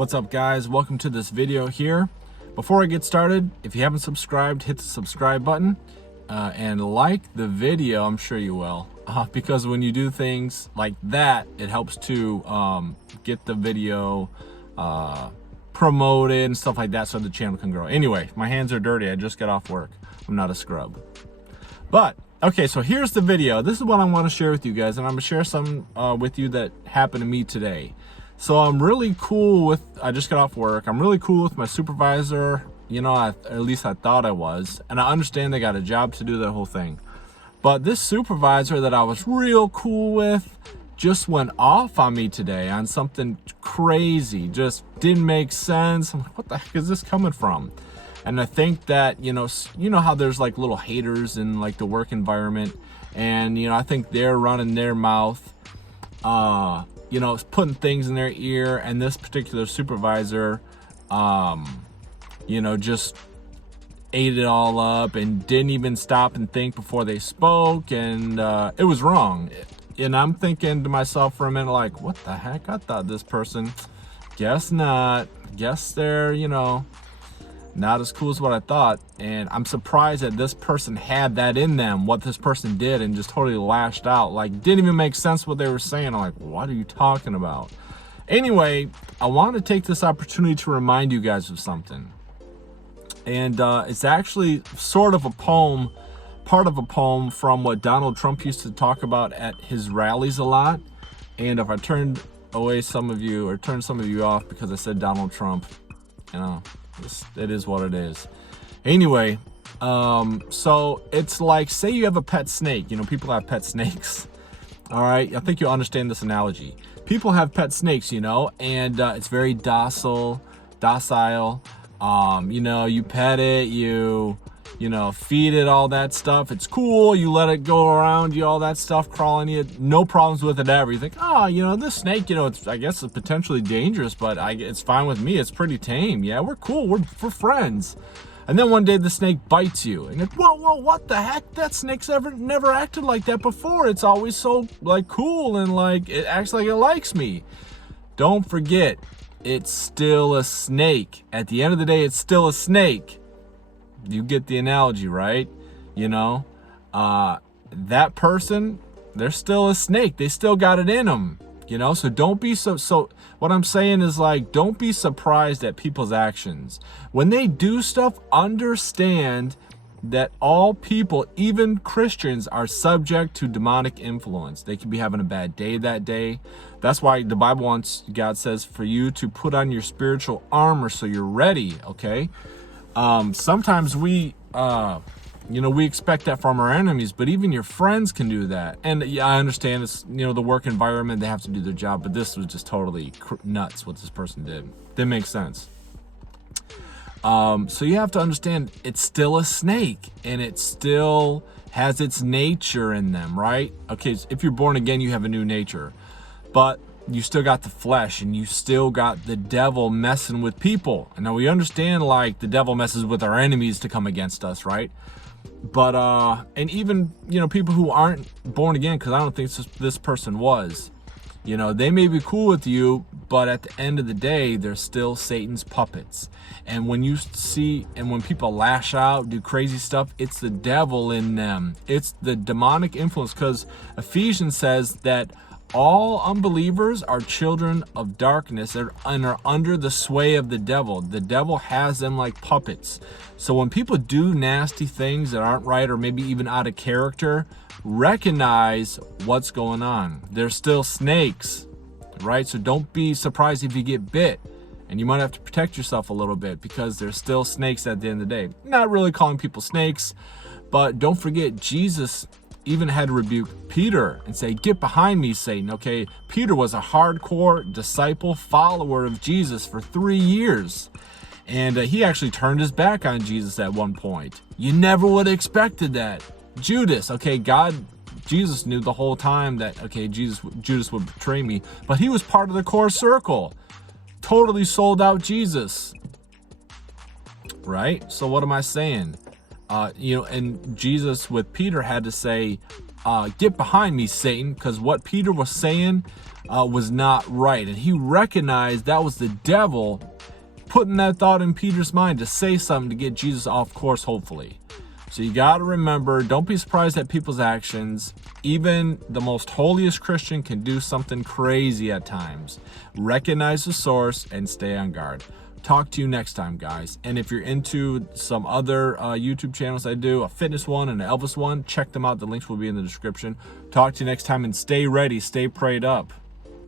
What's up, guys? Welcome to this video here. Before I get started, if you haven't subscribed, hit the subscribe button and like the video. I'm sure you will, because when you do things like that, it helps to get the video promoted and stuff like that so the channel can grow. Anyway, my hands are dirty. I just got off work. I'm not a scrub. But okay, so here's the video. This is what I want to share with you guys, and I'm gonna share some with you that happened to me today. So I'm really cool with, I just got off work. I'm really cool with my supervisor. You know, at least I thought I was. And I understand they got a job to do, that whole thing. But this supervisor that I was real cool with just went off on me today on something crazy. Just didn't make sense. I'm like, what the heck is this coming from? And I think that, you know how there's like little haters in like the work environment. And, you know, I think they're running their mouth. You know, putting things in their ear, and this particular supervisor, you know, just ate it all up and didn't even stop and think before they spoke, and it was wrong. And I'm thinking to myself for a minute, like, what the heck? I thought this person, guess not. Guess they're, you know, not as cool as what I thought. And I'm surprised that this person had that in them, what this person did, and just totally lashed out. Like, didn't even make sense what they were saying. I'm like, what are you talking about? Anyway, I want to take this opportunity to remind you guys of something. And it's actually sort of a poem, part of a poem from what Donald Trump used to talk about at his rallies a lot. And if I turned away some of you, or turned some of you off because I said Donald Trump, you know, it is what it is. Anyway, so it's like, say you have a pet snake. You know, people have pet snakes. All right, I think you'll understand this analogy. People have pet snakes, you know, and it's very docile. You know, you pet it, you know, feed it all that stuff. It's cool. You let it go around you, all that stuff, crawling you, no problems with it ever. You think, oh, you know, this snake, you know, I guess it's potentially dangerous, but it's fine with me. It's pretty tame. Yeah, we're cool. We're friends. And then one day the snake bites you, and it's, whoa, what the heck? That snake's never acted like that before. It's always so like cool and like it acts like it likes me. Don't forget, it's still a snake. At the end of the day, it's still a snake. You get the analogy, right? You know, that person, they're still a snake. They still got it in them, you know? So don't be so what I'm saying is, like, don't be surprised at people's actions. When they do stuff, understand that all people, even Christians, are subject to demonic influence. They could be having a bad day that day. That's why the Bible wants, God says, for you to put on your spiritual armor so you're ready, okay? Sometimes we, you know, we expect that from our enemies, but even your friends can do that. And yeah, I understand it's, you know, the work environment, they have to do their job, but this was just totally nuts what this person did. Didn't make sense. So you have to understand, it's still a snake, and it still has its nature in them, right? Okay, so if you're born again, you have a new nature, but you still got the flesh, and you still got the devil messing with people. And now we understand, like, the devil messes with our enemies to come against us, right? But and even, you know, people who aren't born again, because I don't think this person was, you know, they may be cool with you, but at the end of the day, they're still Satan's puppets. And when you see, and when people lash out, do crazy stuff, it's the devil in them. It's the demonic influence, because Ephesians says that all unbelievers are children of darkness and are under the sway of the devil. The devil has them like puppets. So when people do nasty things that aren't right, or maybe even out of character, recognize what's going on. They're still snakes, right? So don't be surprised if you get bit. And you might have to protect yourself a little bit, because they're still snakes at the end of the day. Not really calling people snakes, but don't forget, Jesus even had to rebuke Peter and say, get behind me, Satan. Okay, Peter was a hardcore disciple, follower of Jesus for 3 years. And he actually turned his back on Jesus at one point. You never would have expected that. Judas, okay, Jesus knew the whole time that, okay, Judas would betray me, but he was part of the core circle. Totally sold out Jesus. Right? So what am I saying? You know, and Jesus with Peter had to say, get behind me, Satan, because what Peter was saying was not right. And he recognized that was the devil putting that thought in Peter's mind to say something to get Jesus off course, hopefully. So you got to remember, don't be surprised at people's actions. Even the most holiest Christian can do something crazy at times. Recognize the source and stay on guard. Talk to you next time, guys. And if you're into some other YouTube channels I do, a fitness one and an Elvis one, check them out. The links will be in the description. Talk to you next time, and stay ready, stay prayed up.